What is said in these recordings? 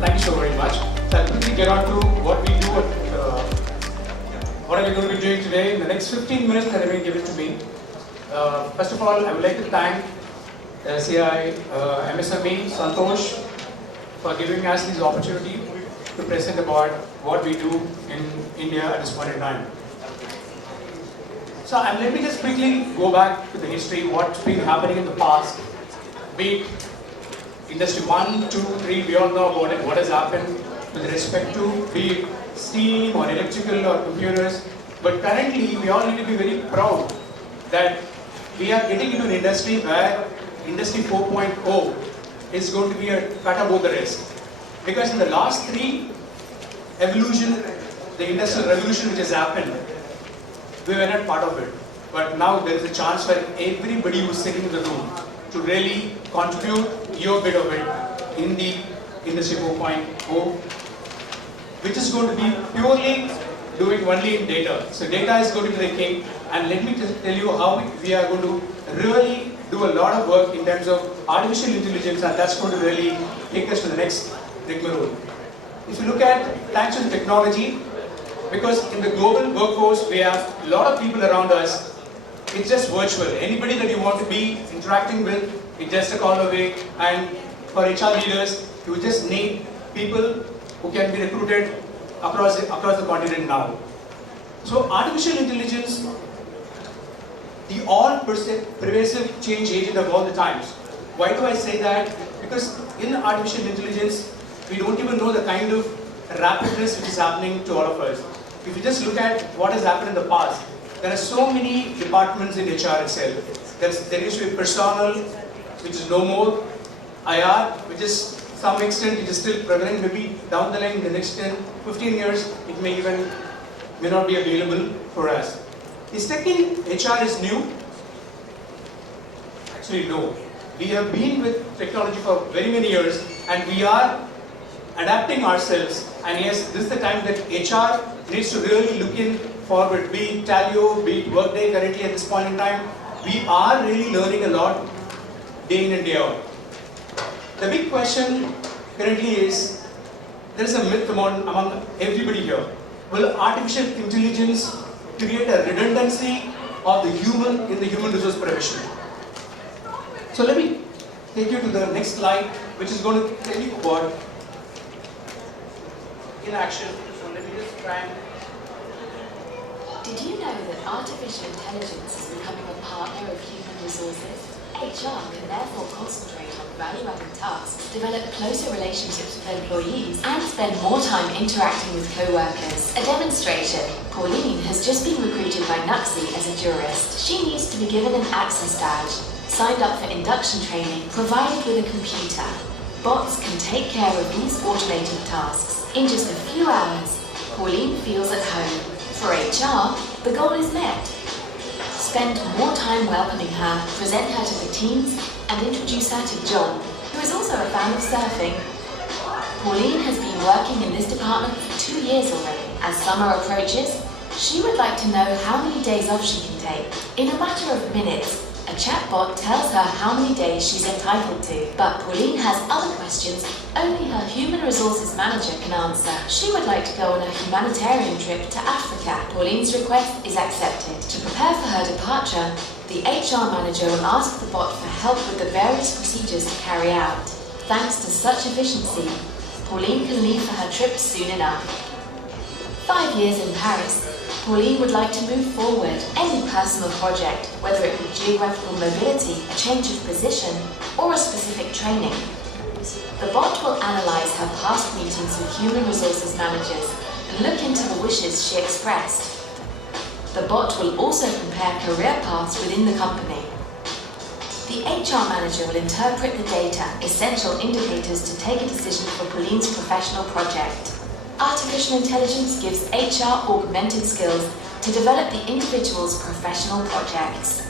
Thank you so very much. So I'll quickly get on to what we do, what are we going to be doing today in the next 15 minutes that have been given to me. First of all, I would like to thank CI MSME Santosh for giving us this opportunity to present about what we do in India at this point in time. So let me just quickly go back to the history, what's been happening in the past. Be it industry 1, 2, 3, we all know about it, what has happened with respect to be it steam or electrical or computers. But currently, we all need to be very proud that we are getting into an industry where Industry 4.0 is going to be a cut above the rest. Because in the last 3 evolution, the industrial revolution which has happened, we were not part of it. But now there is a chance for everybody who is sitting in the room to really contribute your bit of it in the Industry 4.0, which is going to be purely doing only in data. So data is going to be the king, and let me just tell you how we are going to really do a lot of work in terms of artificial intelligence, and that's going to really take us to the next rigmarole. If you look at thanks to technology, because in the global workforce we have a lot of people around us, it's just virtual. Anybody that you want to be interacting with, it's just a call away. And for HR leaders, you just need people who can be recruited across the continent now. So artificial intelligence, the all-pervasive change agent of all the times. Why do I say that? Because in artificial intelligence, we don't even know the kind of rapidness which is happening to all of us. If you just look at what has happened in the past, there are so many departments in HR itself. There used to be personnel, which is no more. IR, which is some extent it is still prevalent. Maybe down the line, in the next 10, 15 years, it may not be available for us. The second, HR is new. Actually, no. We have been with technology for very many years, and we are adapting ourselves. And yes, this is the time that HR needs to really look in forward, be it Talio, be it Workday currently at this point in time. We are really learning a lot day in and day out. The big question currently is, there is a myth among everybody here. Will artificial intelligence create a redundancy of the human in the human resource provision? So let me take you to the next slide, which is going to tell you about in action. So let me just try and... Did you know that artificial intelligence is becoming a partner of human resources? HR can therefore concentrate on value-added tasks, develop closer relationships with employees, and spend more time interacting with co-workers. A demonstration. Pauline has just been recruited by Nuxi as a jurist. She needs to be given an access badge, signed up for induction training, provided with a computer. Bots can take care of these automated tasks. In just a few hours, Pauline feels at home. For HR, the goal is met. Spend more time welcoming her, present her to the teams, and introduce her to John, who is also a fan of surfing. Pauline has been working in this department for 2 years already. As summer approaches, she would like to know how many days off she can take. In a matter of minutes, a chatbot tells her how many days she's entitled to. But Pauline has other questions only her human resources manager can answer. She would like to go on a humanitarian trip to Africa. Pauline's request is accepted. To prepare for her departure, the HR manager will ask the bot for help with the various procedures to carry out. Thanks to such efficiency, Pauline can leave for her trip soon enough. 5 years in Paris, Pauline would like to move forward. Any personal project, whether it be geographical mobility, a change of position, or a specific training. The bot will analyze her past meetings with human resources managers and look into the wishes she expressed. The bot will also compare career paths within the company. The HR manager will interpret the data, essential indicators to take a decision for Pauline's professional project. Artificial intelligence gives HR augmented skills to develop the individual's professional projects.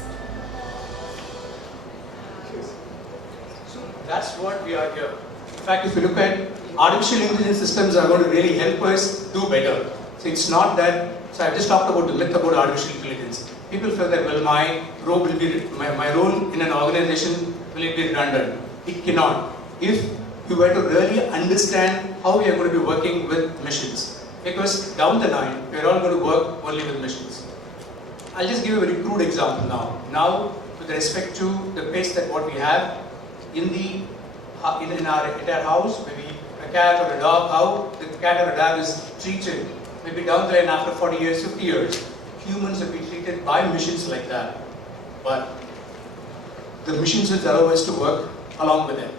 So that's what we are here. In fact, if you look at artificial intelligence systems are going to really help us do better. So it's not that, so I've just talked about the myth about artificial intelligence. People feel that, well, my role in an organization, will it be redundant? It cannot. If you have to really understand how we are going to be working with missions. Because down the line, we are all going to work only with missions. I'll just give you a very crude example now. Now, with respect to the pets that what we have in our entire house, maybe a cat or a dog, how the cat or a dog is treated, maybe down the line after 40 years, 50 years, humans will be treated by missions like that. But the missions will allow us to work along with them.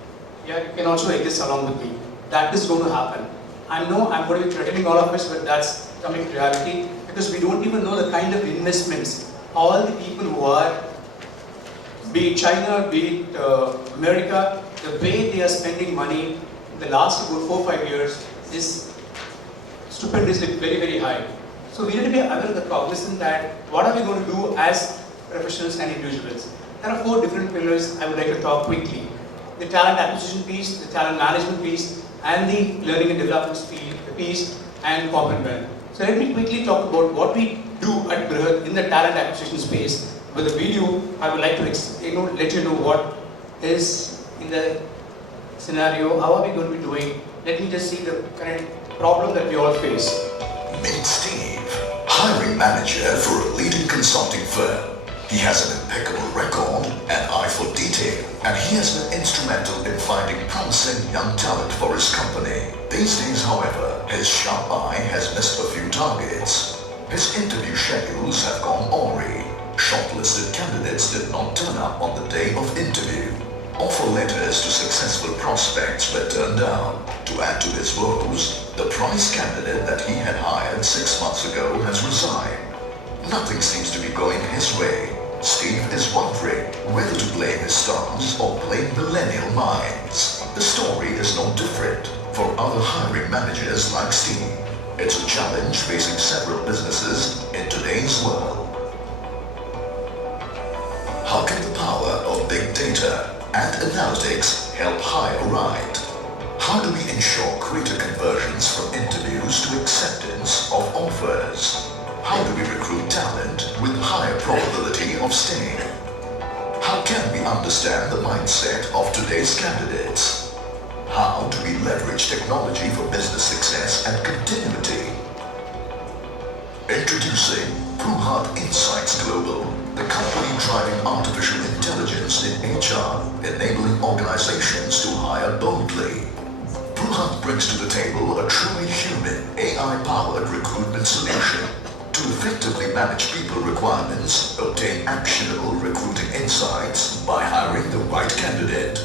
Yeah, you can also exist along with me. That is going to happen. I know I'm going to be threatening all of us, but that's coming to reality because we don't even know the kind of investments all the people who are, be it China, be it America, the way they are spending money in the last about 4 or 5 years is stupendously very, very high. So we need to be aware of the cognizant that what are we going to do as professionals and individuals. There are 4 different pillars I would like to talk quickly. The talent acquisition piece, the talent management piece, and the learning and development piece, and component. So let me quickly talk about what we do at Bruhat in the talent acquisition space. With a video, I would like to let you know what is in the scenario, how are we going to be doing. Let me just see the current problem that we all face. Meet Steve, hiring manager for a leading consulting firm. He has an impeccable record, an eye for detail, and he has been instrumental in finding promising young talent for his company. These days, however, his sharp eye has missed a few targets. His interview schedules have gone awry. Shortlisted candidates did not turn up on the day of interview. Offer letters to successful prospects were turned down. To add to his woes, the prize candidate that he had hired 6 months ago has resigned. Nothing seems to be going his way. Steve is wondering whether to blame his stars or blame millennial minds. The story is no different for other hiring managers like Steve. It's a challenge facing several businesses in today's world. How can the power of big data and analytics help hire right? How do we ensure greater conversions from interviews to acceptance of offers? How do we recruit talent with higher probability of staying? How can we understand the mindset of today's candidates? How do we leverage technology for business success and continuity? Introducing Bruhat Insights Global, the company driving artificial intelligence in HR, enabling organizations to hire boldly. Bruhat brings to the table a truly human, AI-powered recruitment solution to effectively manage people requirements, obtain actionable recruiting insights by hiring the right candidate.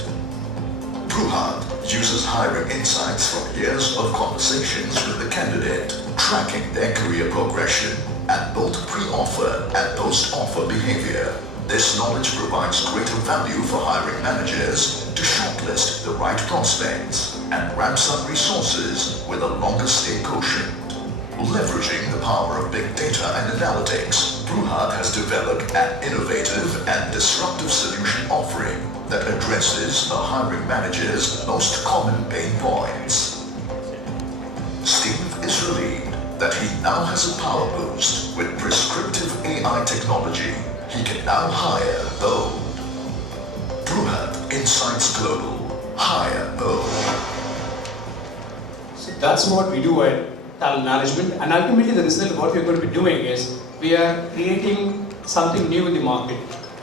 Bruhat uses hiring insights from years of conversations with the candidate, tracking their career progression and both pre-offer and post-offer behavior. This knowledge provides greater value for hiring managers to shortlist the right prospects and ramps up resources with a longer stay quotient. Leveraging the power of big data and analytics, Bruhat has developed an innovative and disruptive solution offering that addresses a hiring manager's most common pain points. Steve is relieved that he now has a power boost with prescriptive AI technology. He can now hire bold. Bruhat Insights Global. Hire bold. So that's what we do at talent management, and ultimately the result of what we're going to be doing is we are creating something new in the market.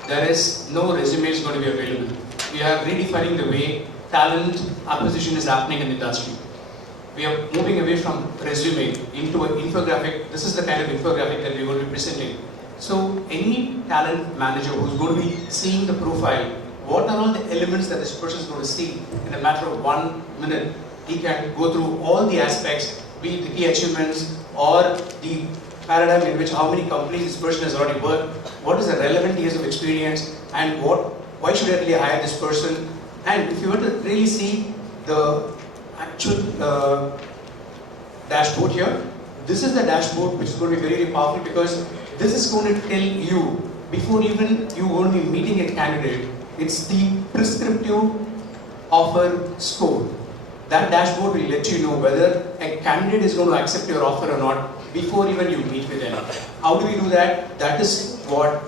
There is no resumes going to be available. We are redefining the way talent acquisition is happening in the industry. We are moving away from resume into an infographic. This is the kind of infographic that we're going to be presenting. So any talent manager who's going to be seeing the profile, what are all the elements that this person is going to see in a matter of 1 minute, he can go through all the aspects, be it the key achievements or the paradigm in which how many companies this person has already worked, what is the relevant years of experience, and why should I really hire this person. And if you were to really see the actual dashboard here, this is the dashboard which is going to be very, very powerful because this is going to tell you, before even you going to be meeting a candidate, it's the prescriptive offer score. That dashboard will let you know whether a candidate is going to accept your offer or not before even you meet with them. How do we do that? That is what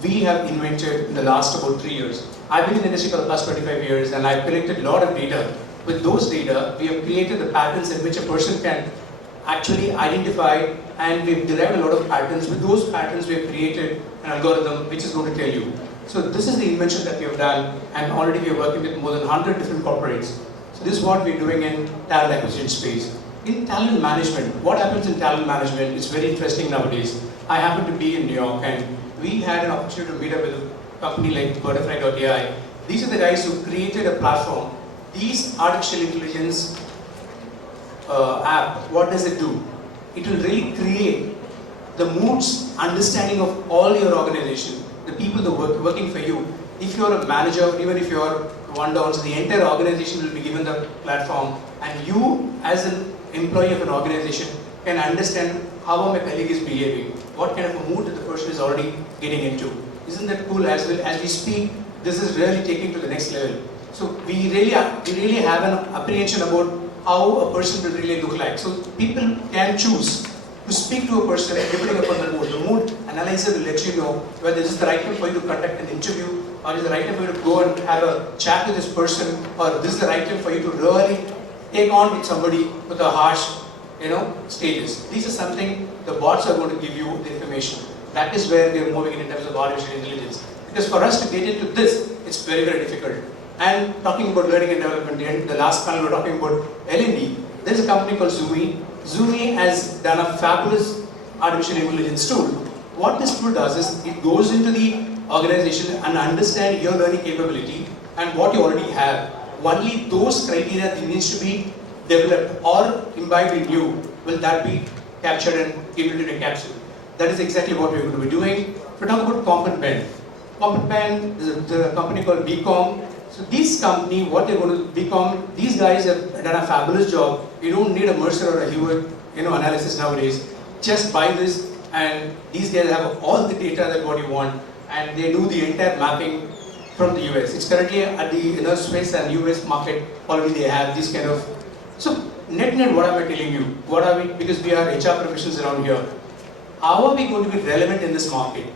we have invented in the last about 3 years. I've been in the industry for the past 25 years and I've collected a lot of data with those data, we have created the patterns in which a person can actually identify, and we've derived a lot of patterns. With those patterns, we have created an algorithm which is going to tell you. So this is the invention that we have done, and already we are working with more than 100 different corporates. So this is what we're doing in talent acquisition space. In talent management, what happens in talent management is very interesting nowadays. I happen to be in New York, and we had an opportunity to meet up with a company like Butterfly.ai. These are the guys who created a platform. These artificial intelligence app, what does it do? It will really create the moods, understanding of all your organization, the people that are working for you. If you're a manager, even if you're one down, so the entire organization will be given the platform, and you as an employee of an organization can understand how my colleague is behaving, what kind of a mood that the person is already getting into. Isn't that cool? As well as we speak, this is really taking to the next level. So we really have an apprehension about how a person will really look like. So people can choose to speak to a person depending upon the mood. The mood analyzer will let you know whether this is the right time for you to conduct an interview, or is the right time for you to go and have a chat with this person, or this is the right time for you to really take on with somebody with a harsh, status. These are something the bots are going to give you the information. That is where we are moving in terms of artificial intelligence. Because for us to get into this, it's very, very difficult. And talking about learning and development, in the last panel we're talking about L&D. There's a company called Zoomy. Zoomy has done a fabulous artificial intelligence tool. What this tool does is it goes into the organization and understands your learning capability and what you already have. Only those criteria that needs to be developed or imbibed in you will that be captured and given to the capsule. That is exactly what we're going to be doing. If we talk about Compen, is a company called BCom. So this company, what they're going to become, these guys have done a fabulous job. You don't need a Mercer or a Hewitt, analysis nowadays. Just buy this, and these guys have all the data that what you want, and they do the entire mapping from the US. It's currently at the Swiss and US market. Already they have this kind of. So net, what am I telling you? What are we? Because we are HR professionals around here. How are we going to be relevant in this market?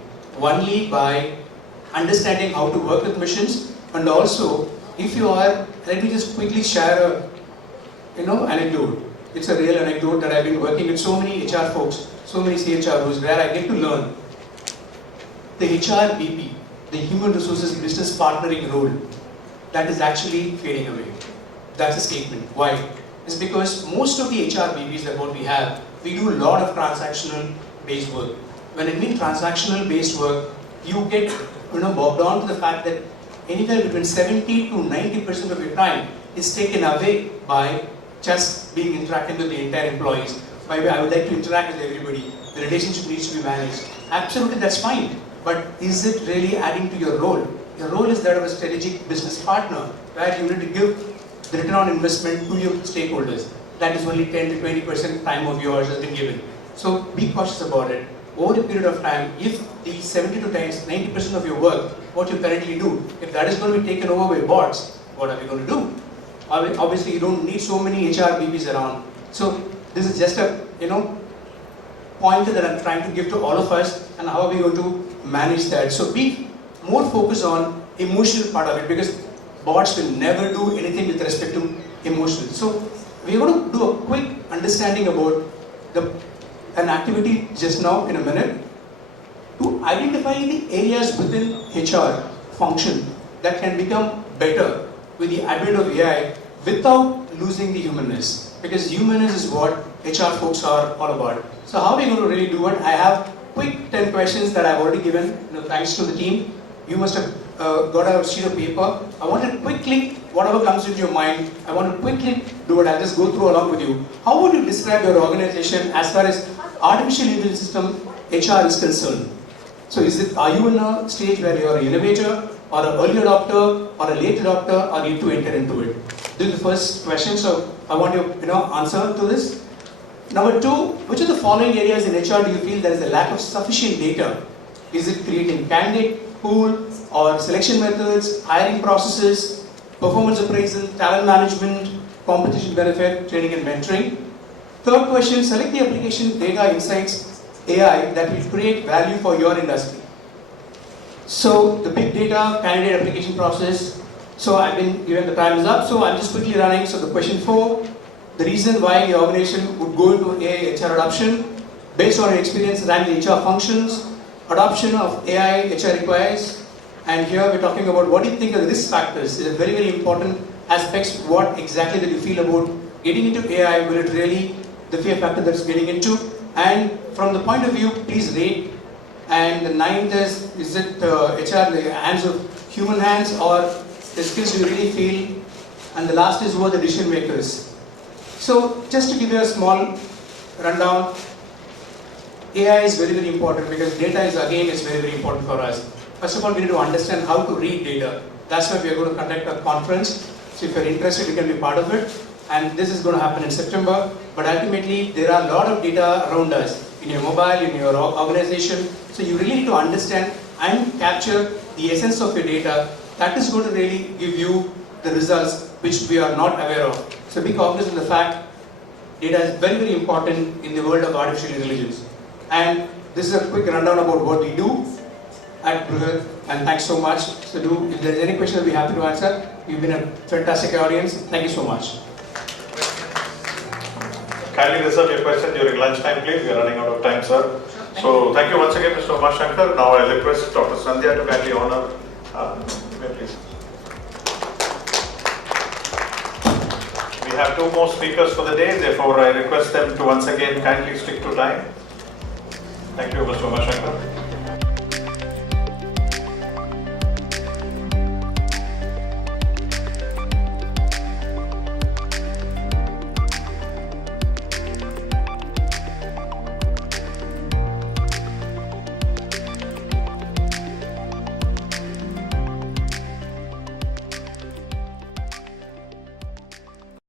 Only by understanding how to work with machines. And also, if you are, let me just quickly share a, anecdote. It's a real anecdote that I've been working with so many HR folks, so many CHROs, where I get to learn. The HR BP, the Human Resources Business Partnering role, that is actually fading away. That's a statement. Why? It's because most of the HR BPs that what we have, we do a lot of transactional based work. When I mean transactional based work, you get, bogged down to the fact that anywhere between 70 to 90% of your time is taken away by just being interacting with the entire employees. By the way, I would like to interact with everybody. The relationship needs to be managed. Absolutely, that's fine. But is it really adding to your role? Your role is that of a strategic business partner, where you need to give the return on investment to your stakeholders. That is only 10 to 20% time of yours has been given. So be cautious about it. Over a period of time, if the 70 to 90% of your work, what you currently do, if that is going to be taken over by bots, what are we going to do? Obviously, you don't need so many HR BPs around. So this is just a pointer that I'm trying to give to all of us, and how are we going to manage that. So be more focused on emotional part of it, because bots will never do anything with respect to emotional. So we're going to do a quick understanding about an activity just now in a minute to identify the areas within HR function that can become better with the advent of AI without losing the humanness. Because humanness is what HR folks are all about. So how are we going to really do it? I have quick 10 questions that I've already given, thanks to the team. You must have got a sheet of paper. I want to quickly, whatever comes into your mind, I want to quickly do it. I'll just go through along with you. How would you describe your organization as far as artificial intelligence system HR is concerned? So are you in a stage where you're an innovator, or an early adopter, or a late adopter, or yet to enter into it? This is the first question, so I want your answer to this. Number two, which of the following areas in HR do you feel there is a lack of sufficient data? Is it creating candidate pool, or selection methods, hiring processes, performance appraisal, talent management, compensation benefit, training and mentoring? Third question, select the application data insights AI that will create value for your industry. So the big data, candidate application process, So I've been given the time is up, so I'm just quickly running. So the question 4, the reason why the organization would go into AI HR adoption, based on your experience and the HR functions, adoption of AI HR requires, and here we're talking about what do you think are the risk factors. Is a very, very important aspects. What exactly that you feel about getting into AI? Will it really, the fear factor that's getting into? And from the point of view, please rate. And the 9th is it HR, the hands of human hands, or the skills you really feel? And the last is who are the decision makers. So just to give you a small rundown, AI is very, very important because data is very, very important for us. First of all, we need to understand how to read data. That's why we are going to conduct a conference. So if you're interested, you can be part of it. And this is going to happen in September. But ultimately, there are a lot of data around us, in your mobile, in your organization. So you really need to understand and capture the essence of your data. That is going to really give you the results which we are not aware of. So be cognizant of the fact data is very, very important in the world of artificial intelligence. And this is a quick rundown about what we do at Bruhat, and thanks so much. So if there's any question, I'll be happy to answer. You've been a fantastic audience. Thank you so much. Kindly reserve your question during lunchtime, please. We are running out of time, sir. So thank you once again, Mr. Umasanker. Now I request Dr. Sandhya to kindly honor. Please. We have 2 more speakers for the day. Therefore, I request them to once again kindly stick to time. Thank you, Mr. Umasanker.